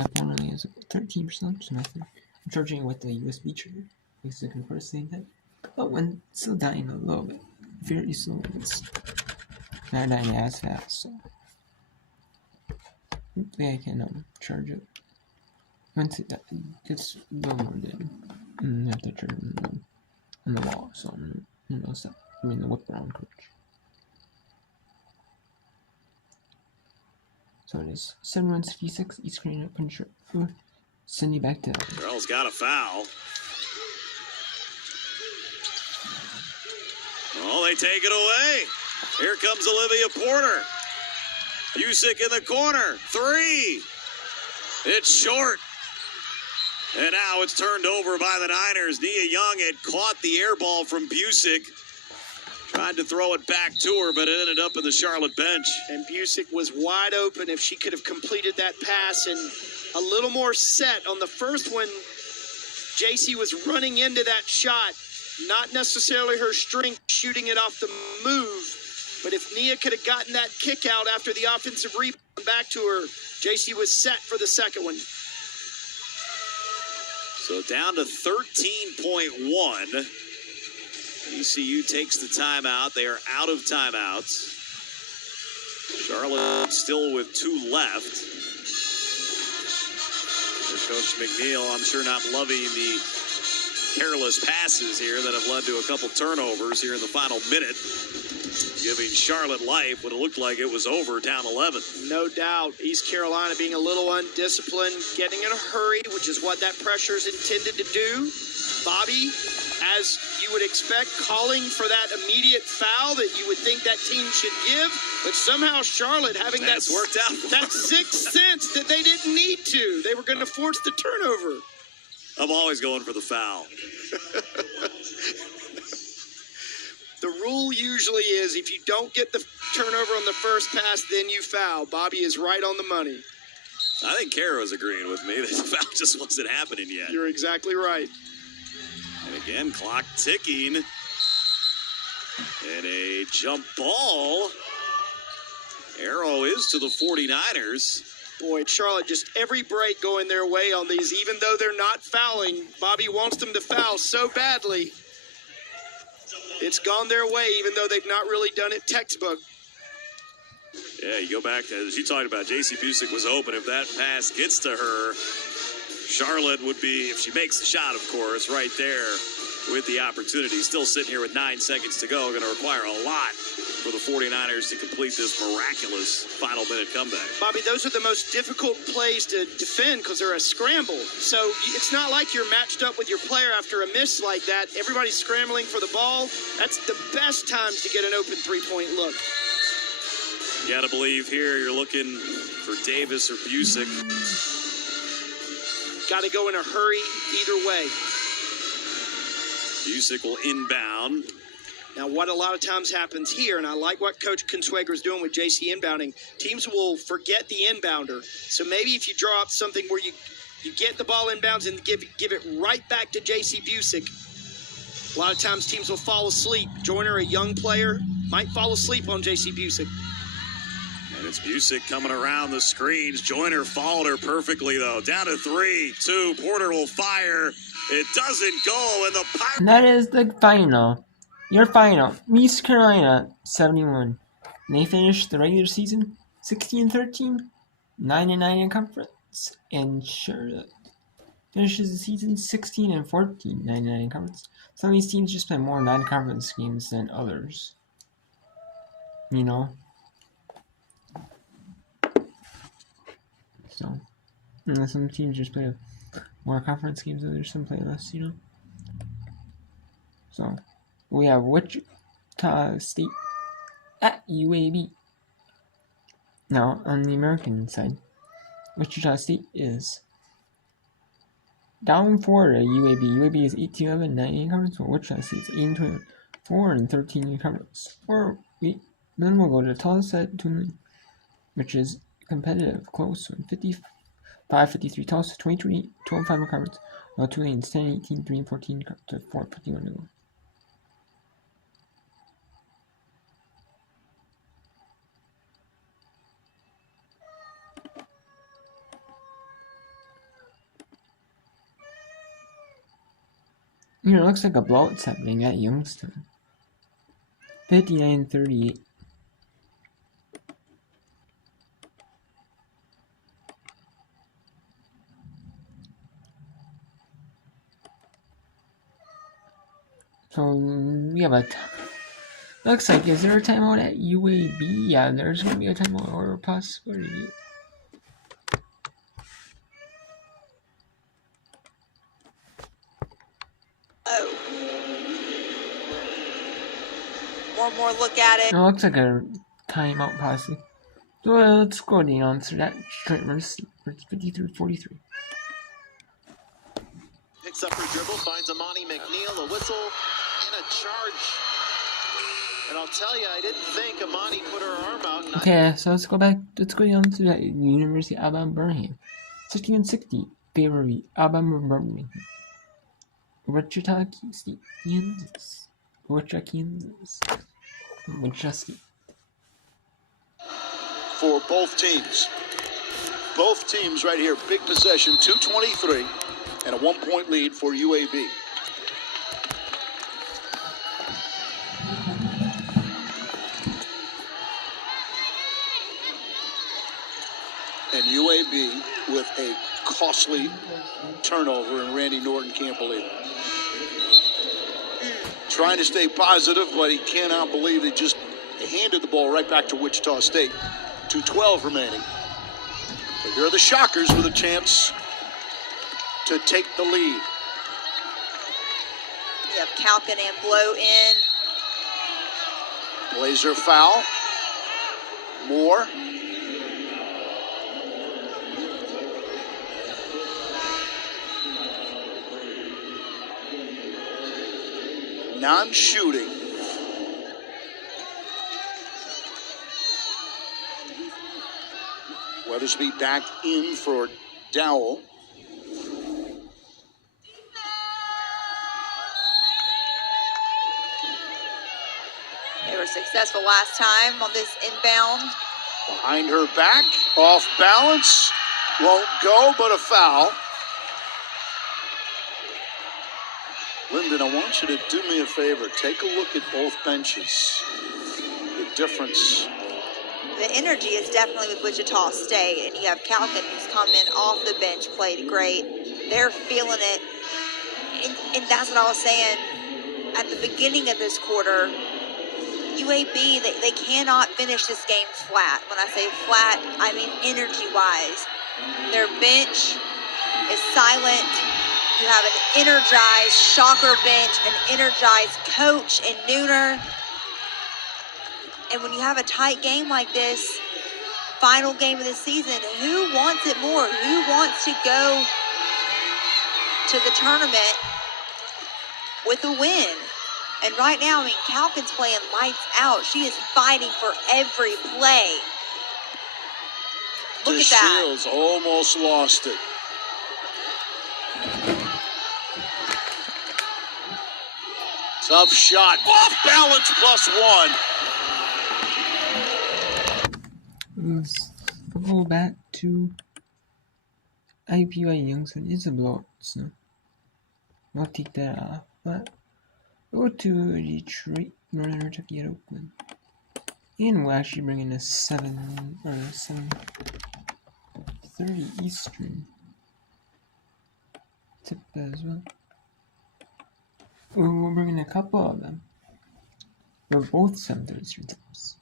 My phone only has 13%, so nothing. I'm charging it with the USB charger because it can convert the same thing. But when it's still dying a little bit, very slow, it's not dying as fast, so hopefully I can charge it. Once it gets a little more dead, and I have to charge it on the wall, so I'm gonna stop doing the whip around coach. So it is 7166 East Carolina Puncher. Send you back to. Charles got a foul. Oh, they take it away. Here comes Olivia Porter. Busick in the corner. Three. It's short. And now it's turned over by the Niners. Nia Young had caught the air ball from Busick. Tried to throw it back to her, but it ended up in the Charlotte bench. And Busick was wide open if she could have completed that pass and a little more set. On the first one, JC was running into that shot. Not necessarily her strength shooting it off the move, but if Nia could have gotten that kick out after the offensive rebound back to her, JC was set for the second one. So down to 13.1. ECU takes the timeout. They are out of timeouts. Charlotte still with 2 left. Coach McNeil, I'm sure not loving the careless passes here that have led to a couple turnovers here in the final minute, giving Charlotte life when it looked like it was over, down 11. No doubt. East Carolina being a little undisciplined, getting in a hurry, which is what that pressure is intended to do. Bobby, as you would expect, calling for that immediate foul that you would think that team should give, but somehow Charlotte having that worked out. That sixth sense that they didn't need to. They were going to force the turnover. I'm always going for the foul. The rule usually is if you don't get the turnover on the first pass, then you foul. Bobby is right on the money. I think Kara was agreeing with me that the foul just wasn't happening yet. You're exactly right. And again, clock ticking. And a jump ball. Arrow is to the 49ers. Boy, Charlotte, just every break going their way on these, even though they're not fouling. Bobby wants them to foul so badly. It's gone their way, even though they've not really done it textbook. Yeah, you go back to, as you talked about, J.C. Busick was open. If that pass gets to her, Charlotte would be, if she makes the shot, of course, right there with the opportunity. Still sitting here with 9 seconds to go. Going to require a lot for the 49ers to complete this miraculous final minute comeback. Bobby, those are the most difficult plays to defend because they're a scramble. So it's not like you're matched up with your player after a miss like that. Everybody's scrambling for the ball. That's the best times to get an open three-point look. You got to believe here you're looking for Davis or Busick. Got to go in a hurry either way. Busick will inbound. Now, what a lot of times happens here, and I like what Coach Consuegra is doing with JC inbounding, teams will forget the inbounder. So maybe if you draw up something where you get the ball inbounds and give it right back to JC Busick, a lot of times teams will fall asleep. Joyner, a young player, might fall asleep on JC Busick. And it's Busick coming around the screens. Joyner followed her perfectly, though. Down to 3-2. Porter will fire. It doesn't go, and the Pirates. And that is the final. Your final. East Carolina 71. And they finished the regular season 16-13, 9-9 in conference, and Charlotte finishes the season 16-14, 9-9 in conference. Some of these teams just play more non-conference games than others. You know. So, some teams just play more conference games, others some play less, you know. So, we have Wichita State at UAB. Now, on the American side, Wichita State is down 4 to UAB. UAB is 8-11, 9 in conference, while Wichita State is 8-24 and 13 in conference. Then we'll go to Tulsa at Tulane, which is competitive, close, 55-53. Tulsa 22-8, 12-5 in conference, while Tulane's 10-18, 3-14 to 4-51 to go. You know, it looks like a blowout's happening at Youngstown. 59-38. So we have a. Looks like, is there a timeout at UAB? Yeah, there's gonna be a timeout or a possibility. Oh. One more look at it. It looks like a timeout possibly. So let's go to the answer that straight receiver. It's 53-43. Picks up her dribble, finds Amani McNeil, a whistle, and a charge. And I'll tell you, I didn't think Amani put her arm out. And Okay, so let's go back. Let's go down to that University of Alabama Birmingham. 60-60. Favor of Alabama Birmingham. Wichita, Kansas. Wichita, Kansas. Wichita State. For both teams. Both teams right here. Big possession, 2:23, and a 1-point lead for UAB. And UAB with a costly turnover, and Randy Norton can't believe it. Trying to stay positive, but he cannot believe they just handed the ball right back to Wichita State. 2:12 remaining. But here are the Shockers with a chance to take the lead. You have Calkin and Blow in. Blazer foul. Moore. Non-shooting. Weathersby back in for Dowell. They were successful last time on this inbound. Behind her back, off balance. Won't go, but a foul. Lyndon, I want you to do me a favor. Take a look at both benches. The difference. The energy is definitely with Wichita State, and you have Calkin who's come in off the bench, played great. They're feeling it, and that's what I was saying at the beginning of this quarter. UAB, they cannot finish this game flat. When I say flat, I mean energy-wise. Their bench is silent. You have an energized Shocker bench, an energized coach in Nooner. And when you have a tight game like this, final game of the season, who wants it more? Who wants to go to the tournament with a win? And right now, I mean, Calkin's playing lights out. She is fighting for every play. Look at that. DeShields almost lost it. Tough shot. Off balance, +1. Let's go back to IUPUI Youngstown. It's a blowout, so I'll take that off. But go to Detroit, Northern Kentucky at Oakland. And we'll actually bring in a 7:30 Eastern tip as well. We'll bring in a couple of them. They're both 7:30 Eastern tips.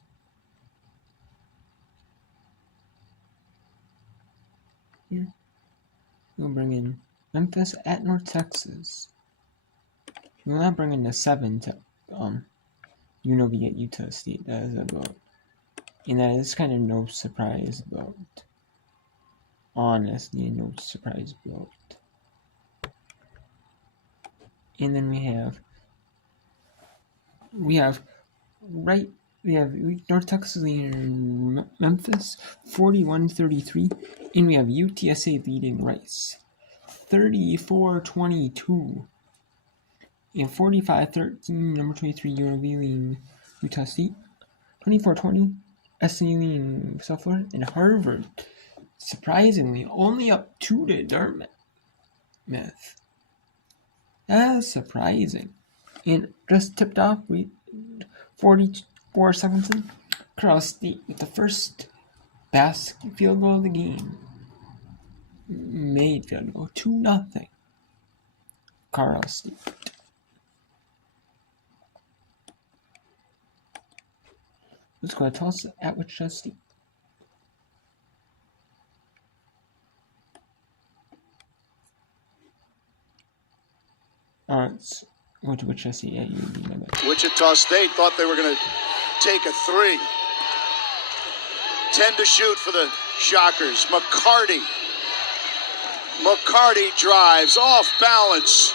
Here. We'll bring in Memphis at North Texas. We'll not bring in the 7 tip. We get Utah State. That is about, and that is kind of no surprise about. Honestly, no surprise about. And then we have North Texas leading Memphis 41-33, and we have UTSA leading Rice 34-22. And 45-13, number 23 UNLV leading Utah State 24-20, SMU leading South Florida, and Harvard surprisingly only up 2 to Dartmouth. That's surprising. And just tipped off with 44 seconds in. Colorado State with the first basket field goal of the game. Made field goal 2-0. Colorado State. Let's go ahead and toss it at Wichita State. Alright, let's go to Wichita State. Yeah, you be my bad. Wichita State thought they were going to take a three. 10 to shoot for the Shockers. McCarty drives off balance.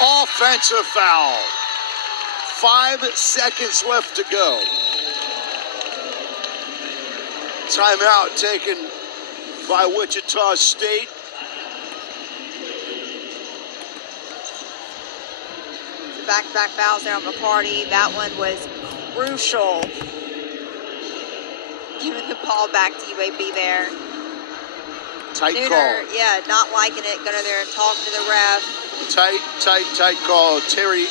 Offensive foul. 5 seconds left to go. Timeout taken by Wichita State. Back-to-back fouls there on McCarty. That one was crucial. Giving the ball back to UAB there. Tight Nooner, call. yeah, not liking it. Going there and talk to the ref. Tight call. Terry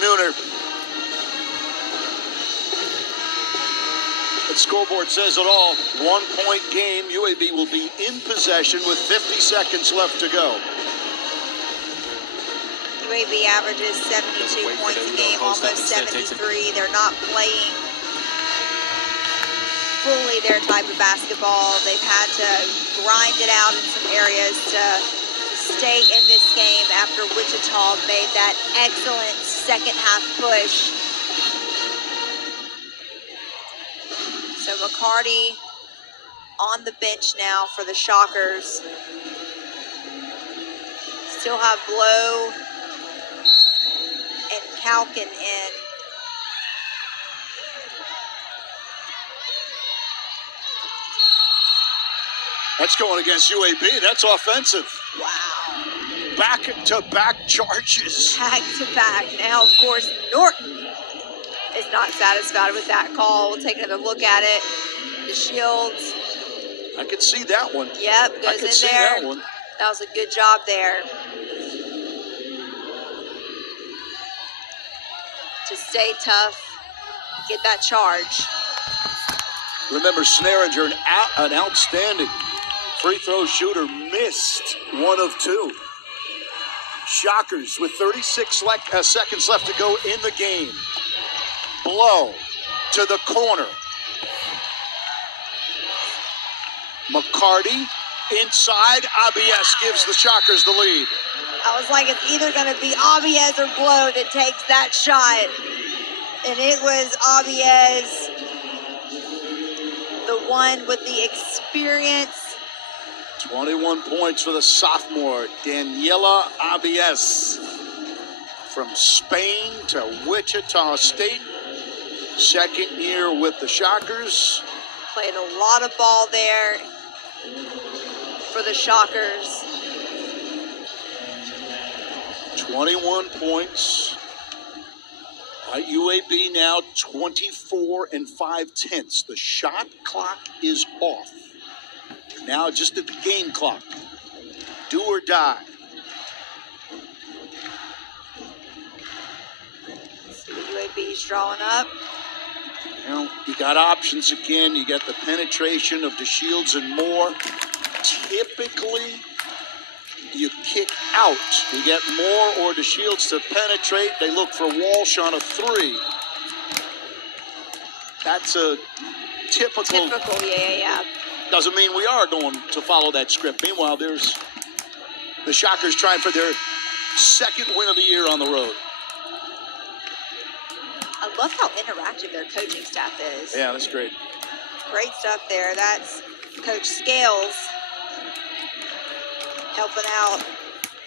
Nooner. The scoreboard says it all. 1-point game. UAB will be in possession with 50 seconds left to go. UAB averages 72 points a game, almost 73. They're not playing fully their type of basketball. They've had to grind it out in some areas to stay in this game after Wichita made that excellent second half push. So McCarty on the bench now for the Shockers. Still have Blow and Calkin in. That's going against UAB. That's offensive. Wow. Back-to-back charges. Back to back. Now, of course, Norton is not satisfied with that call. We'll take another look at it. The Shields. I could see that one. Yep, I goes could in see there. that one. That was a good job there. To stay tough, get that charge. Remember, Snaringer, an outstanding free throw shooter, missed 1 of 2. Shockers with 36 seconds left to go in the game. Blow to the corner. McCarty inside. Abies gives the Shockers the lead. I was like, it's either going to be Abies or Blow that takes that shot. And it was Abies, the one with the experience. 21 points for the sophomore, Daniela Abies. From Spain to Wichita State. Second year with the Shockers. Played a lot of ball there for the Shockers. 21 points. UAB now 24 5/10. The shot clock is off. Now just at the game clock. Do or die. See the UAB's drawing up. Now you got options again. You got the penetration of DeShields and Moore. Typically, you kick out. You get Moore or DeShields to penetrate. They look for Walsh on a 3. That's a typical. Yeah. Doesn't mean we are going to follow that script. Meanwhile, there's the Shockers trying for their second win of the year on the road. I love how interactive their coaching staff is. Yeah, that's great. Great stuff there. That's Coach Scales helping out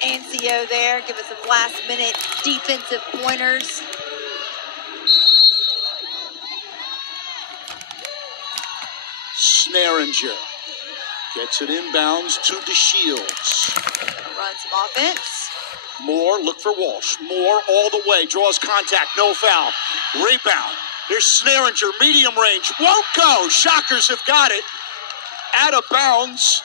Ancio there, giving some last-minute defensive pointers. Snaringer gets it inbounds to DeShields. Run some offense. Moore, look for Walsh. Moore all the way, draws contact, no foul. Rebound. Here's Snaringer, medium range. Won't go. Shockers have got it. Out of bounds.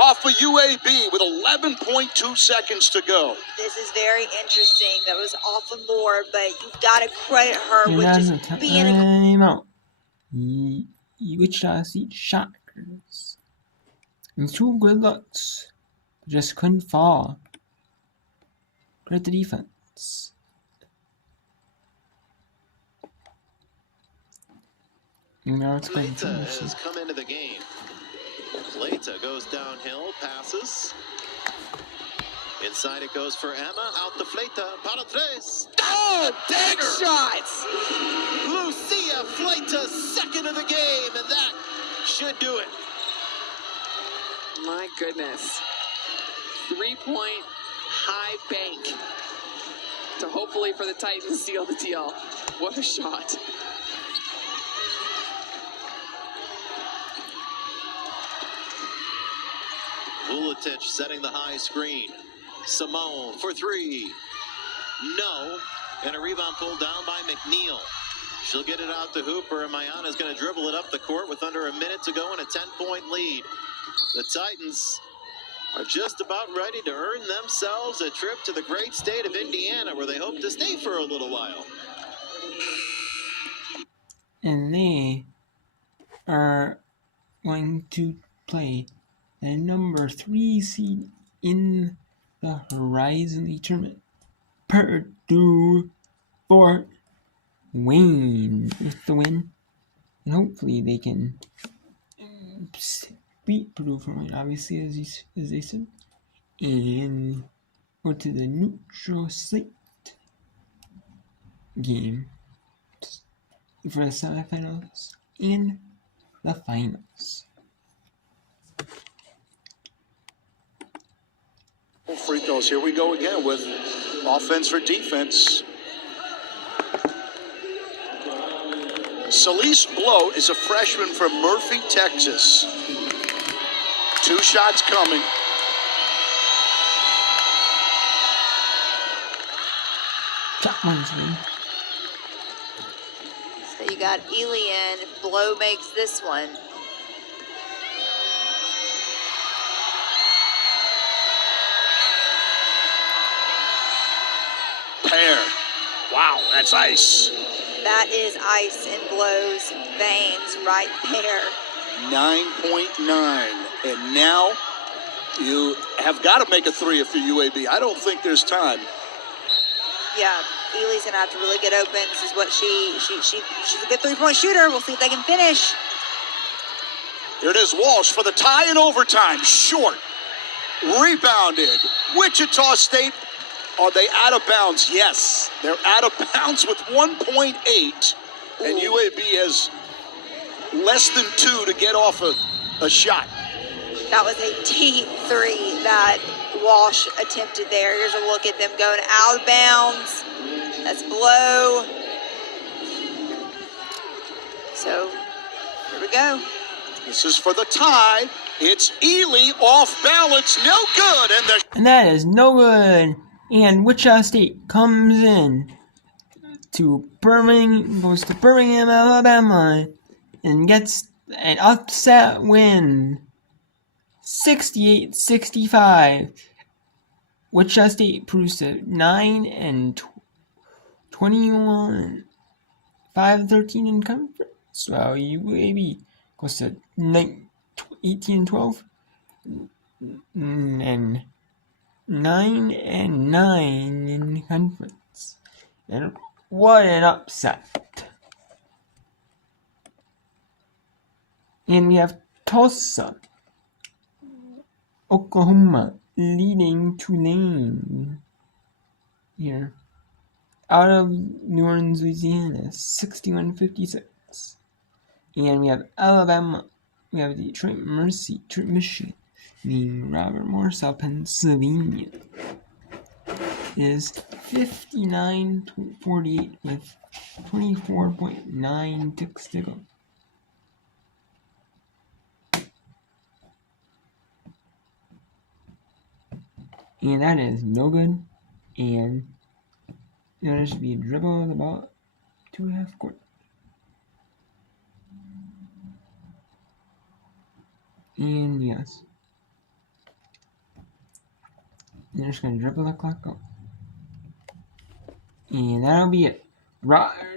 off of UAB with 11.2 seconds to go. This is very interesting. That was off of Moore, but you've got to credit her And with that's a just being a timeout. Wichita State Shockers. And 2 good looks. Just couldn't fall. Credit the defense. Now it's going Fleta has come into the game. Fleta goes downhill, passes. Inside it goes for Emma. Out the Fleta. Para tres. Oh, big shots! Lucia Fleta, second of the game, and that should do it. My goodness. 3-point high bank to hopefully for the Titans seal the deal. What a shot. Vuletic setting the high screen. Simone for 3. No. And a rebound pulled down by McNeil. She'll get it out to Hooper, and Mayana's going to dribble it up the court with under a minute to go and a 10-point lead. The Titans are just about ready to earn themselves a trip to the great state of Indiana, where they hope to stay for a little while. And they are going to play the number 3 seed in the Horizon League tournament, Purdue Fort Wayne, with the win. And hopefully they can beat Purdue Fort Wayne, obviously, as they said, and go to the neutral site game for the semifinals and the finals. Free throws. Here we go again with offense for defense. Celeste Blow is a freshman from Murphy, Texas. 2 shots coming. Shot one's win. So you got Elian if Blow makes this one. Pair. Wow, that's ice. That is ice in Blow's veins right there. 9.9. And now you have got to make a 3 if you're UAB. I don't think there's time. Yeah, Ely's gonna have to really get open. This is what she's a good 3-point shooter. We'll see if they can finish. Here it is, Walsh for the tie in overtime. Short. Rebounded. Wichita State. Are they out of bounds? Yes. They're out of bounds with 1.8. And UAB has less than 2 to get off a shot. That was a deep 3 that Walsh attempted there. Here's a look at them going out of bounds. That's Blow. So, here we go. This is for the tie. It's Ely off balance. No good. And that is no good. And Wichita State comes in to Birmingham, goes to Birmingham, Alabama, and gets an upset win. 68-65. Wichita State proves to 9-21, 5-13 in conference. While UAB goes to 18-12 and 9-9 in conference. And what an upset! And we have Tulsa, Oklahoma, leading Tulane here out of New Orleans, Louisiana, 61-56. And we have Alabama, we have Detroit Mercy, Detroit, Michigan, leading Robert Morris, South Pennsylvania. It is 59-48 with 24.9 ticks to go. And that is no good. And there should be a dribble of about 2.5 court. And yes. They're just going to dribble the clock out. And that'll be it.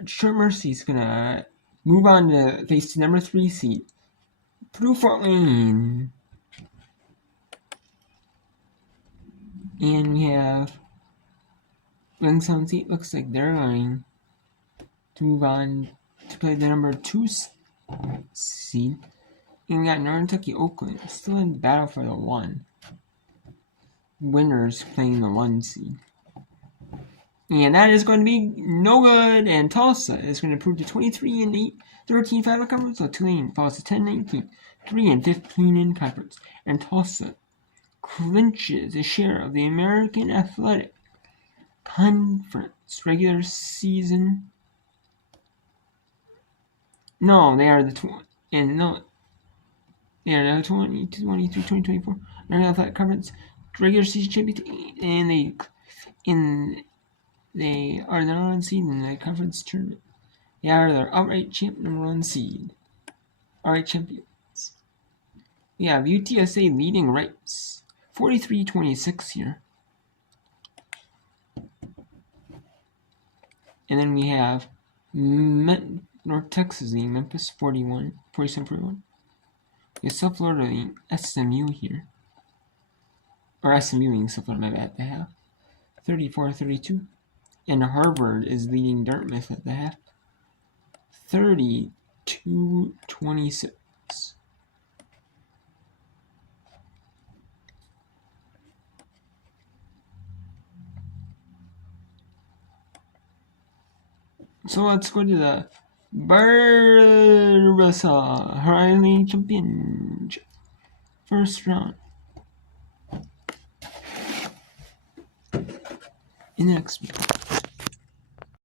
Short Mercy's going to move on to face the number 3 seed, Purdue Fort Wayne. And we have Youngstown State. Looks like they're going to move on to play the number 2 seed. And we got Northern Kentucky Oakland still in the battle for the 1. Winners playing the 1 seed. And that is going to be no good. And Tulsa is going to improve to 23-8, 13-5 in conference. So Tulane falls to 10-19, 3-15 in conference. And Tulsa clinches a share of the American Athletic Conference regular season. No, they are the 2023-2024 American Athletic Conference regular season champions, and they are the number 1 seed in the conference tournament. They are the outright champ, number 1 seed. Outright champions. We have UTSA leading Rice 43-26 here. And then we have North Texas leading Memphis 47-41. We have South Florida leading SMU here. Or SMU leading South Florida, my bad, at the half. 34-32. And Harvard is leading Dartmouth at the half. 30-26. So let's go to the Barbasol Hurley Championship. First round. In the next week.